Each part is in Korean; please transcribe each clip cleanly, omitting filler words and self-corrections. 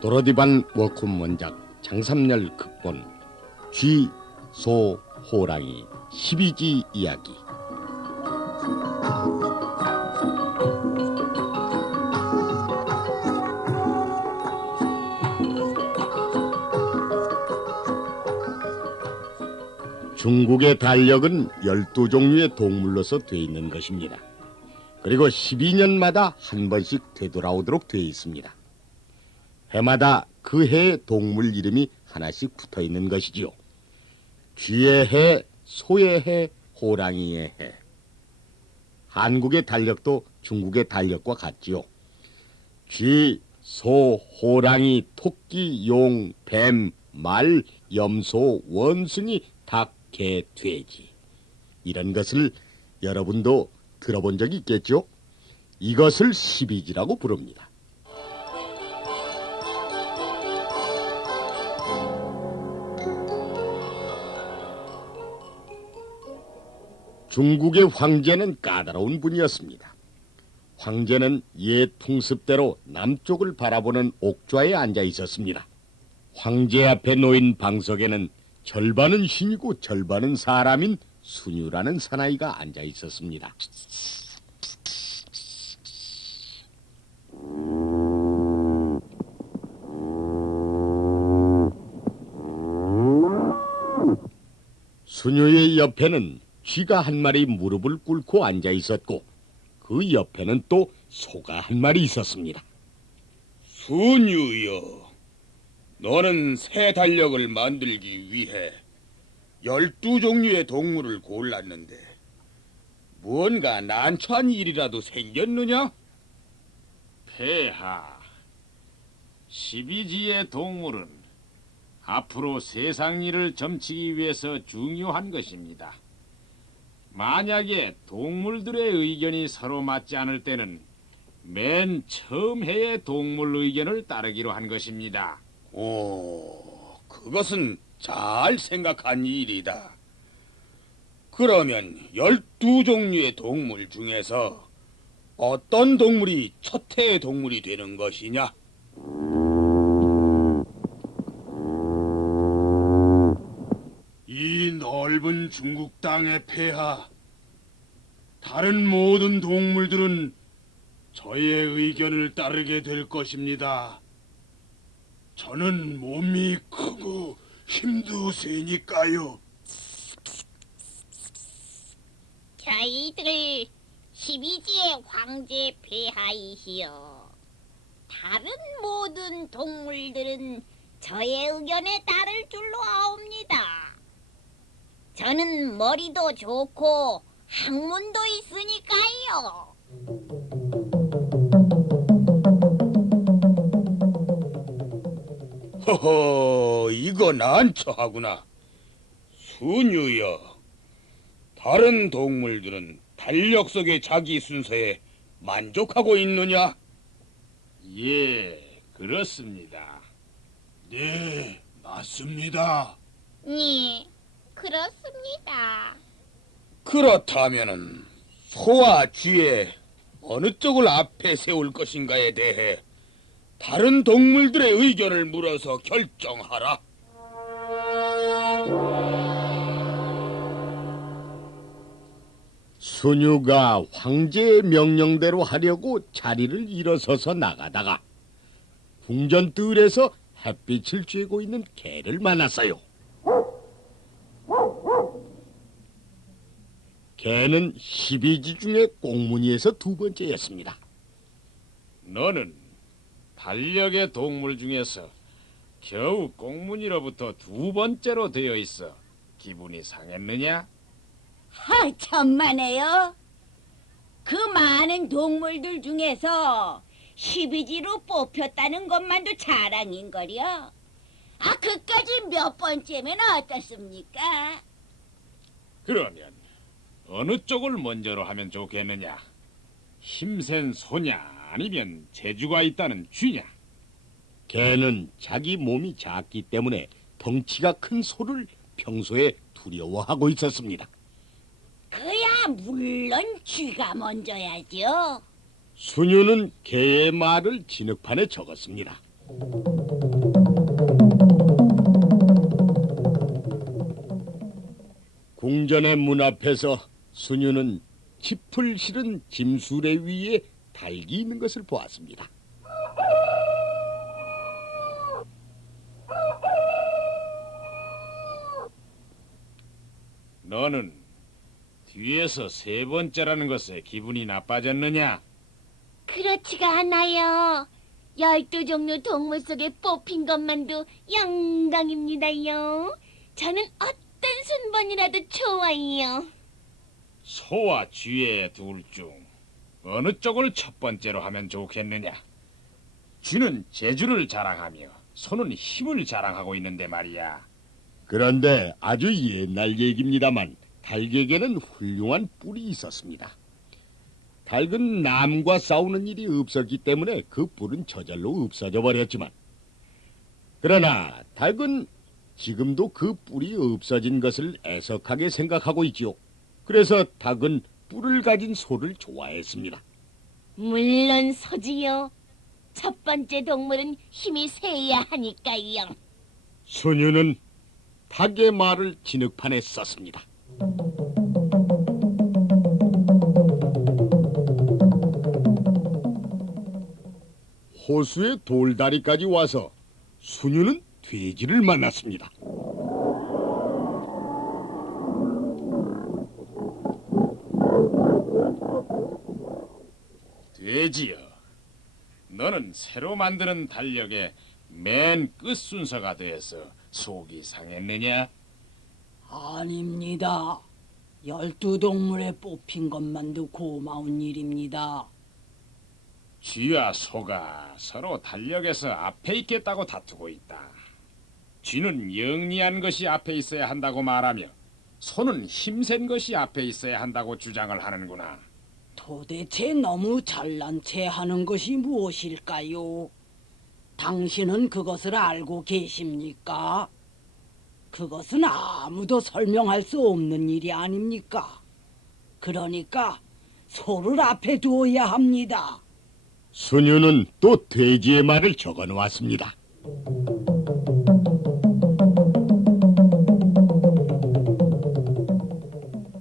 도로디반 워쿰 원작, 장삼열 극본, 쥐, 소, 호랑이 12지 이야기. 중국의 달력은 12종류의 동물로서 되어 있는 것입니다. 그리고 12년마다 한 번씩 되돌아오도록 되어 있습니다. 해마다 그 해의 동물 이름이 하나씩 붙어 있는 것이지요. 쥐의 해, 소의 해, 호랑이의 해. 한국의 달력도 중국의 달력과 같지요. 쥐, 소, 호랑이, 토끼, 용, 뱀, 말, 염소, 원숭이, 닭, 개, 돼지. 이런 것을 여러분도 들어본 적이 있겠죠? 이것을 12지라고 부릅니다. 중국의 황제는 까다로운 분이었습니다. 황제는 옛 풍습대로 남쪽을 바라보는 옥좌에 앉아 있었습니다. 황제 앞에 놓인 방석에는 절반은 신이고 절반은 사람인 수녀라는 사나이가 앉아 있었습니다. 수녀의 옆에는 쥐가 한 마리 무릎을 꿇고 앉아 있었고 그 옆에는 또 소가 한 마리 있었습니다. 수녀여, 너는 새 달력을 만들기 위해 12종류의 동물을 골랐는데 무언가 난처한 일이라도 생겼느냐? 폐하, 12지의 동물은 앞으로 세상 일을 점치기 위해서 중요한 것입니다. 만약에 동물들의 의견이 서로 맞지 않을 때는 맨 처음 해의 동물 의견을 따르기로 한 것입니다. 오, 그것은 잘 생각한 일이다. 그러면 12종류의 동물 중에서 어떤 동물이 첫 해의 동물이 되는 것이냐? 이 넓은 중국 땅의 폐하, 다른 모든 동물들은 저의 의견을 따르게 될 것입니다. 저는 몸이 크고 힘도 세니까요. 저희들 12지의 황제 폐하이시여, 다른 모든 동물들은 저의 의견에 따를 줄로 아옵니다. 저는 머리도 좋고 학문도 있으니까요. 허허, 이거 난처하구나. 수녀여, 다른 동물들은 달력 속의 자기 순서에 만족하고 있느냐? 예, 그렇습니다. 네, 맞습니다. 네, 그렇습니다. 그렇다면은 소와 쥐의 어느 쪽을 앞에 세울 것인가에 대해 다른 동물들의 의견을 물어서 결정하라. 수녀가 황제의 명령대로 하려고 자리를 일어서서 나가다가 궁전뜰에서 햇빛을 쬐고 있는 개를 만났어요. 개는 12지 중에 꽁무니에서 두 번째였습니다. 너는 달력의 동물 중에서 겨우 꽁무니로부터 두 번째로 되어 있어 기분이 상했느냐? 천만에요. 그 많은 동물들 중에서 12지로 뽑혔다는 것만도 자랑인걸요. 그까지 몇 번째면 어떻습니까? 그러면 어느 쪽을 먼저로 하면 좋겠느냐? 힘센 소냐 아니면 재주가 있다는 쥐냐? 개는 자기 몸이 작기 때문에 덩치가 큰 소를 평소에 두려워하고 있었습니다. 그야 물론 쥐가 먼저야죠. 수녀는 개의 말을 진흙판에 적었습니다. 궁전의 문 앞에서 순유는 짚을 실은 짐수레 위에 닭이 있는 것을 보았습니다. 너는 뒤에서 세 번째라는 것에 기분이 나빠졌느냐? 그렇지가 않아요. 12종류 동물 속에 뽑힌 것만도 영광입니다요. 저는 어떤 순번이라도 좋아요. 소와 쥐의 둘 중 어느 쪽을 첫 번째로 하면 좋겠느냐? 쥐는 재주를 자랑하며 소는 힘을 자랑하고 있는데 말이야. 그런데 아주 옛날 얘기입니다만 닭에게는 훌륭한 뿔이 있었습니다. 닭은 남과 싸우는 일이 없었기 때문에 그 뿔은 저절로 없어져 버렸지만, 그러나 닭은 지금도 그 뿔이 없어진 것을 애석하게 생각하고 있지요. 그래서 닭은 뿔을 가진 소를 좋아했습니다. 물론 소지요. 첫 번째 동물은 힘이 세야 하니까요. 순유는 닭의 말을 진흙판에 썼습니다. 호수의 돌다리까지 와서 순유는 돼지를 만났습니다. 돼지여, 너는 새로 만드는 달력의 맨 끝 순서가 돼서 속이 상했느냐? 아닙니다. 12동물에 뽑힌 것만도 고마운 일입니다. 쥐와 소가 서로 달력에서 앞에 있겠다고 다투고 있다. 쥐는 영리한 것이 앞에 있어야 한다고 말하며 소는 힘센 것이 앞에 있어야 한다고 주장을 하는구나. 도대체 너무 잘난 체 하는 것이 무엇일까요? 당신은 그것을 알고 계십니까? 그것은 아무도 설명할 수 없는 일이 아닙니까? 그러니까 소를 앞에 두어야 합니다. 순유는 또 돼지의 말을 적어 놓았습니다.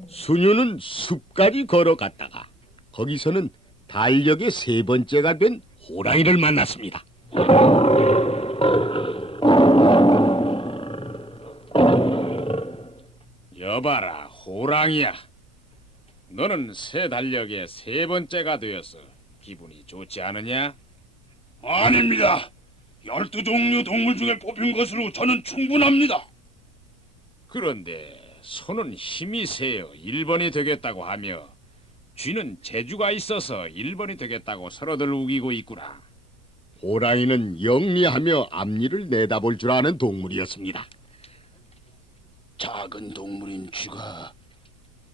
순유는 숲까지 걸어갔다가 거기서는 달력의 세 번째가 된 호랑이를 만났습니다. 여봐라, 호랑이야. 너는 새 달력의 세 번째가 되어서 기분이 좋지 않으냐? 아닙니다. 12종류 동물 중에 뽑힌 것으로 저는 충분합니다. 그런데 소는 힘이 세어 1번이 되겠다고 하며 쥐는 재주가 있어서 1번이 되겠다고 서로들 우기고 있구나. 호랑이는 영리하며 앞니를 내다볼 줄 아는 동물이었습니다. 작은 동물인 쥐가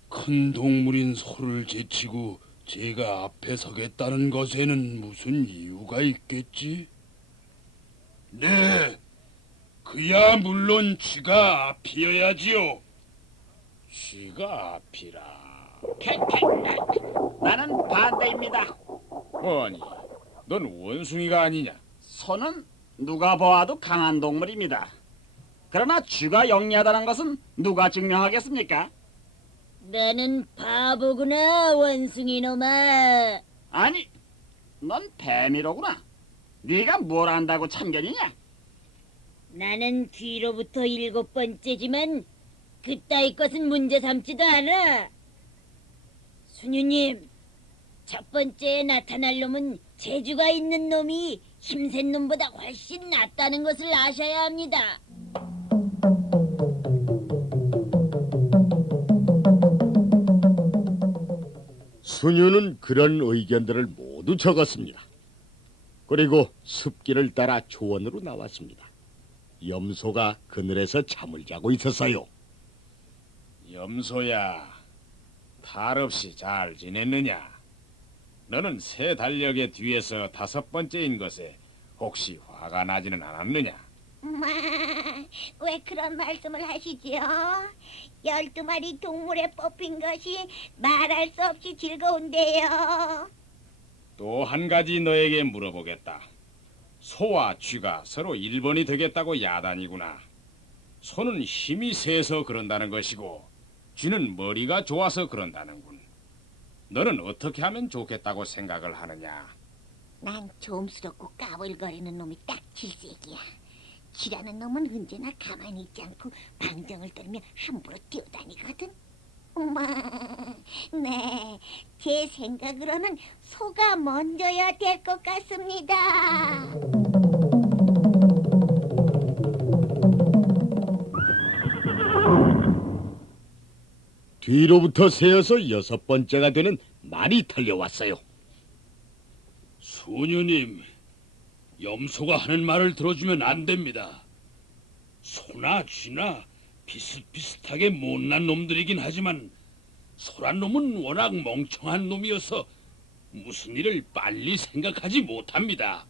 큰 동물인 소를 제치고 제가 앞에 서겠다는 것에는 무슨 이유가 있겠지? 네, 그야 물론 쥐가 앞이어야지요. 쥐가 앞이라. 나는 반대입니다. 아니, 넌 원숭이가 아니냐? 소는 누가 보아도 강한 동물입니다. 그러나 쥐가 영리하다는 것은 누가 증명하겠습니까? 너는 바보구나, 원숭이 놈아. 아니, 넌 뱀이로구나. 네가 뭘 안다고 참견이냐? 나는 뒤로부터 7번째지만 그따위 것은 문제 삼지도 않아. 순유님, 첫 번째에 나타날 놈은 재주가 있는 놈이 힘센 놈보다 훨씬 낫다는 것을 아셔야 합니다. 순유는 그런 의견들을 모두 적었습니다. 그리고 숲길을 따라 초원으로 나왔습니다. 염소가 그늘에서 잠을 자고 있었어요. 염소야, 탈 없이 잘 지냈느냐? 너는 새 달력의 뒤에서 5번째인 것에 혹시 화가 나지는 않았느냐? 왜 그런 말씀을 하시지요? 12마리 동물에 뽑힌 것이 말할 수 없이 즐거운데요. 또 한 가지 너에게 물어보겠다. 소와 쥐가 서로 1번이 되겠다고 야단이구나. 소는 힘이 세서 그런다는 것이고 쥐는 머리가 좋아서 그런다는군. 너는 어떻게 하면 좋겠다고 생각을 하느냐? 난 좀스럽고 까불거리는 놈이 딱 질색이야. 쥐라는 놈은 언제나 가만히 있지 않고 방정을 떨며 함부로 뛰어다니거든. 엄마, 네, 제 생각으로는 소가 먼저야 될 것 같습니다. 뒤로부터 세어서 6번째가 되는 말이 달려왔어요. 소녀님, 염소가 하는 말을 들어주면 안 됩니다. 소나 쥐나 비슷비슷하게 못난 놈들이긴 하지만 소란 놈은 워낙 멍청한 놈이어서 무슨 일을 빨리 생각하지 못합니다.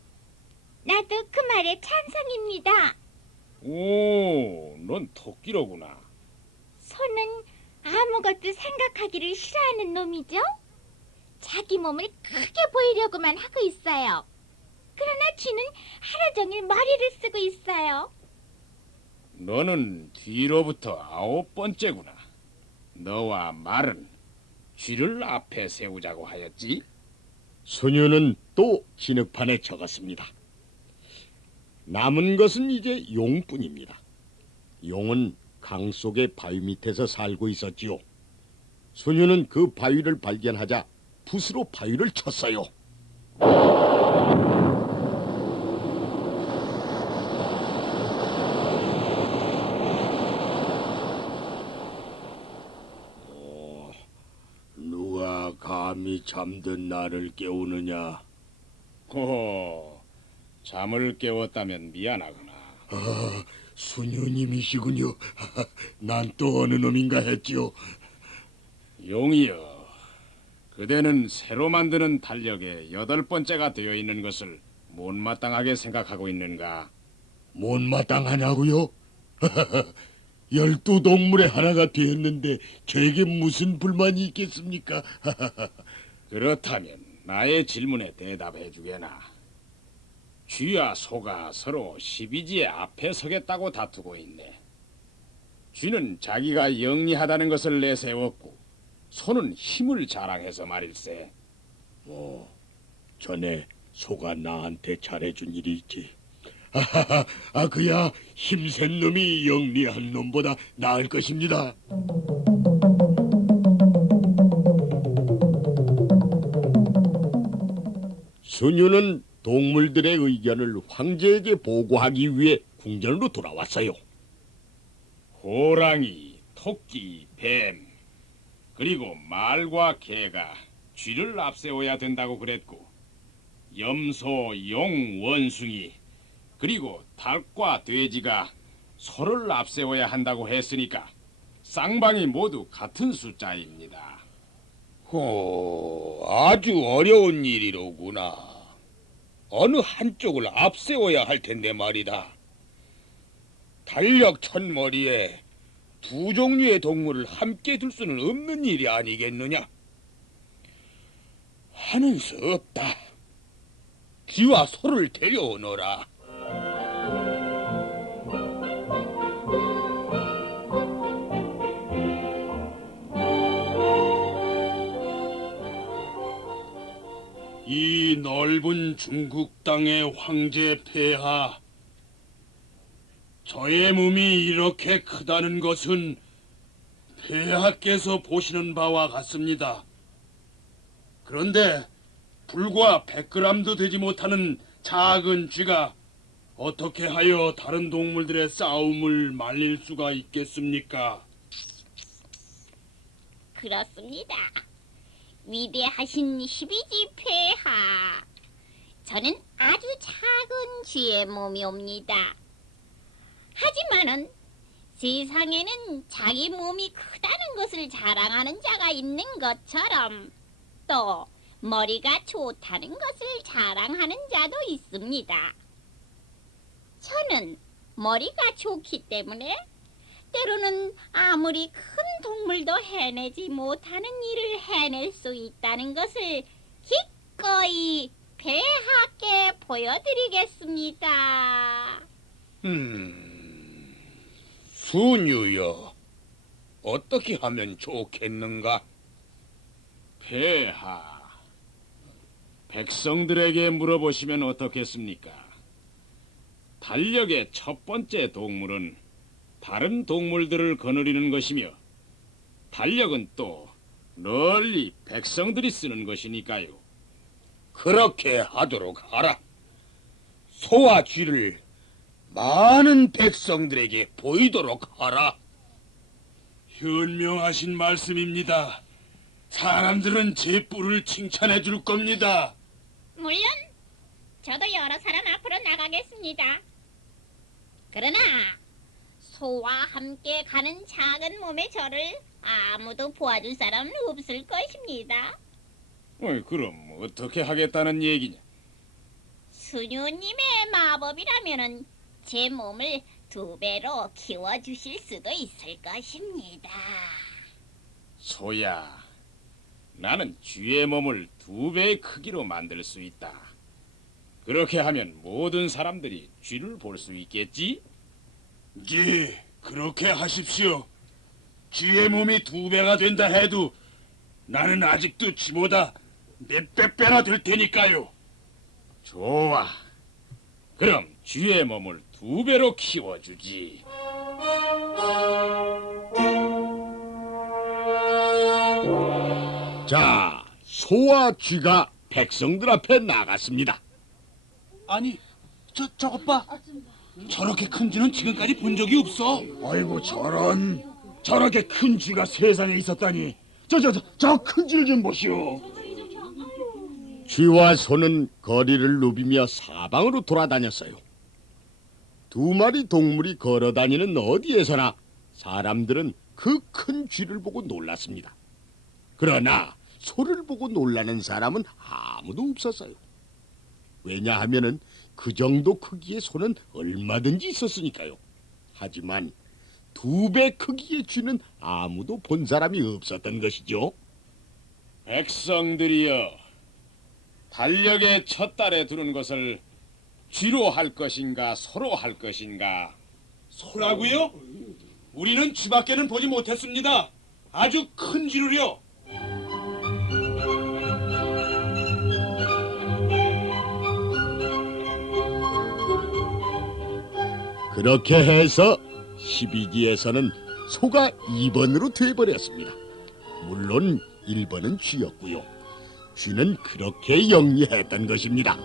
나도 그 말에 찬성입니다. 오, 넌 토끼로구나. 소는 아무것도 생각하기를 싫어하는 놈이죠. 자기 몸을 크게 보이려고만 하고 있어요. 그러나 쥐는 하루 종일 머리를 쓰고 있어요. 너는 뒤로부터 9번째구나. 너와 말은 쥐를 앞에 세우자고 하였지? 소녀는 또 진흙판에 적었습니다. 남은 것은 이제 용뿐입니다. 용은 강 속의 바위 밑에서 살고 있었지요. 소녀는 그 바위를 발견하자 붓으로 바위를 쳤어요. 누가 감히 잠든 나를 깨우느냐? 잠을 깨웠다면 미안하구나. 수녀님이시군요. 난 또 어느 놈인가 했지요. 용이여, 그대는 새로 만드는 달력에 8번째가 되어 있는 것을 못마땅하게 생각하고 있는가? 못마땅하냐고요? 12동물의 하나가 되었는데 저에게 무슨 불만이 있겠습니까? 그렇다면 나의 질문에 대답해 주게나. 쥐와 소가 서로 12지의 앞에 서겠다고 다투고 있네. 쥐는 자기가 영리하다는 것을 내세웠고 소는 힘을 자랑해서 말일세. 전에 소가 나한테 잘해준 일이 있지. 그야 힘센 놈이 영리한 놈보다 나을 것입니다. 소녀는 동물들의 의견을 황제에게 보고하기 위해 궁전으로 돌아왔어요. 호랑이, 토끼, 뱀, 그리고 말과 개가 쥐를 앞세워야 된다고 그랬고, 염소, 용, 원숭이, 그리고 닭과 돼지가 소를 앞세워야 한다고 했으니까 쌍방이 모두 같은 숫자입니다. 아주 어려운 일이로구나. 어느 한쪽을 앞세워야 할 텐데 말이다. 달력 첫머리에 두 종류의 동물을 함께 둘 수는 없는 일이 아니겠느냐? 하는 수 없다. 쥐와 소를 데려오너라. 이 넓은 중국 땅의 황제 폐하, 저의 몸이 이렇게 크다는 것은 폐하께서 보시는 바와 같습니다. 그런데 불과 100g도 되지 못하는 작은 쥐가 어떻게 하여 다른 동물들의 싸움을 말릴 수가 있겠습니까? 그렇습니다. 위대하신 12지 폐하. 저는 아주 작은 쥐의 몸이옵니다. 하지만은 세상에는 자기 몸이 크다는 것을 자랑하는 자가 있는 것처럼 또 머리가 좋다는 것을 자랑하는 자도 있습니다. 저는 머리가 좋기 때문에 때로는 아무리 큰 동물도 해내지 못하는 일을 해낼 수 있다는 것을 기꺼이 폐하께 보여드리겠습니다. 수녀여, 어떻게 하면 좋겠는가? 폐하, 백성들에게 물어보시면 어떻겠습니까? 달력의 첫 번째 동물은 다른 동물들을 거느리는 것이며 달력은 또 널리 백성들이 쓰는 것이니까요. 그렇게 하도록 하라. 소와 쥐를 많은 백성들에게 보이도록 하라. 현명하신 말씀입니다. 사람들은 제 뿔을 칭찬해 줄 겁니다. 물론 저도 여러 사람 앞으로 나가겠습니다. 그러나 소와 함께 가는 작은 몸의 저를 아무도 보아줄 사람은 없을 것입니다. 그럼 어떻게 하겠다는 얘기냐? 수녀님의 마법이라면은 제 몸을 2배로 키워주실 수도 있을 것입니다. 소야, 나는 쥐의 몸을 2배의 크기로 만들 수 있다. 그렇게 하면 모든 사람들이 쥐를 볼 수 있겠지? 예, 그렇게 하십시오. 쥐의 몸이 2배가 된다 해도 나는 아직도 쥐보다 몇백 배나 될 테니까요. 좋아. 그럼 쥐의 몸을 2배로 키워주지. 자, 소와 쥐가 백성들 앞에 나갔습니다. 아니, 저것 봐. 저렇게 큰 쥐는 지금까지 본 적이 없어. 아이고 저런 저렇게 큰 쥐가 세상에 있었다니. 저 큰 쥐를 좀 보시오. 쥐와 소는 거리를 누비며 사방으로 돌아다녔어요. 2마리 동물이 걸어다니는 어디에서나 사람들은 그 큰 쥐를 보고 놀랐습니다. 그러나 소를 보고 놀라는 사람은 아무도 없었어요. 왜냐하면은 그 정도 크기의 소는 얼마든지 있었으니까요. 하지만 2배 크기의 쥐는 아무도 본 사람이 없었던 것이죠. 백성들이여, 달력의 첫 달에 두는 것을 쥐로 할 것인가 소로 할 것인가? 소라고요? 우리는 쥐밖에는 보지 못했습니다. 아주 큰 쥐를요. 그렇게 해서 12기에서는 소가 2번으로 돼버렸습니다. 물론 1번은 쥐였고요. 쥐는 그렇게 영리했던 것입니다.